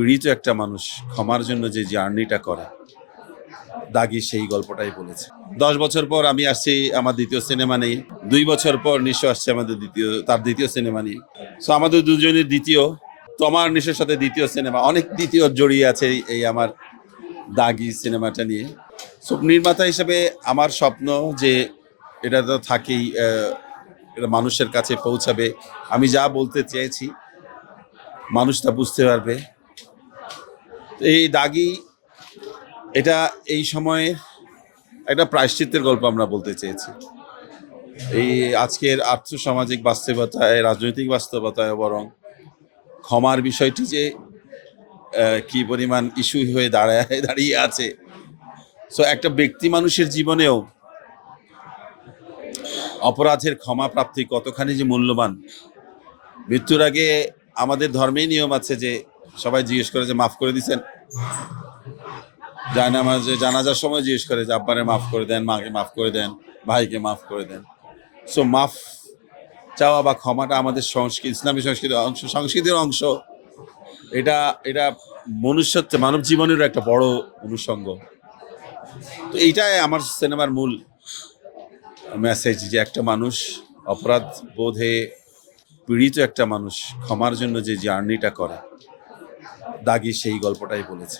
পীড়িত একটা মানুষ ক্ষমার জন্য যে জার্নিটা করে, দাগি সেই গল্পটাই বলেছে। 10 বছর পর আমি আসছি আমার দ্বিতীয় সিনেমা নিয়ে, 2 বছর পর নিশো আসছে আমাদের তার দ্বিতীয় সিনেমা নিয়ে। সো আমাদের দুজনের দ্বিতীয়, তো আমার নিশোর সাথে দ্বিতীয় সিনেমা, অনেক দ্বিতীয় জড়িয়ে আছে এই আমার দাগি সিনেমাটা নিয়ে। সো নির্মাতা হিসেবে আমার স্বপ্ন যে এটা তো থাকেই, এটা মানুষের কাছে পৌঁছাবে। আমি যা বলতে চেয়েছি মানুষ তা বুঝতে পারবে। এই দাগি এটা এই সময়ে একটা প্রায়শ্চিত্তের গল্প আমরা বলতে চেয়েছি। এই আজকের আর্থসামাজিক বাস্তবতায়, রাজনৈতিক বাস্তবতায় বরং ক্ষমার বিষয়টি যে কি পরিমাণ ইস্যু হয়ে দাঁড়িয়ে আছে। সো একটা ব্যক্তি মানুষের জীবনেও অপরাধের ক্ষমা প্রাপ্তি কতখানি যে মূল্যবান। মৃত্যুর আগে আমাদের ধর্মেই নিয়ম আছে যে সবাই জিজ্ঞেস করে যে মাফ করে দিচ্ছেন, জানাজার সময় জিজ্ঞেস করে যে আব্বারে মাফ করে দেন, মাকে মাফ করে দেন, ভাইকে মাফ করে দেন। সো মাফ চাওয়া বা ক্ষমাটা আমাদের ইসলামী সংস্কৃতির অংশ। এটা এটা মনুষ্যত্ব, মানব জীবনের একটা বড় অনুষঙ্গ। তো এইটাই আমার সিনেমার মূল মেসেজ, যে একটা মানুষ অপরাধ বোধে পীড়িত একটা মানুষ ক্ষমার জন্য যে জার্নিটা করে, দাগি সেই গল্পটাই বলেছে।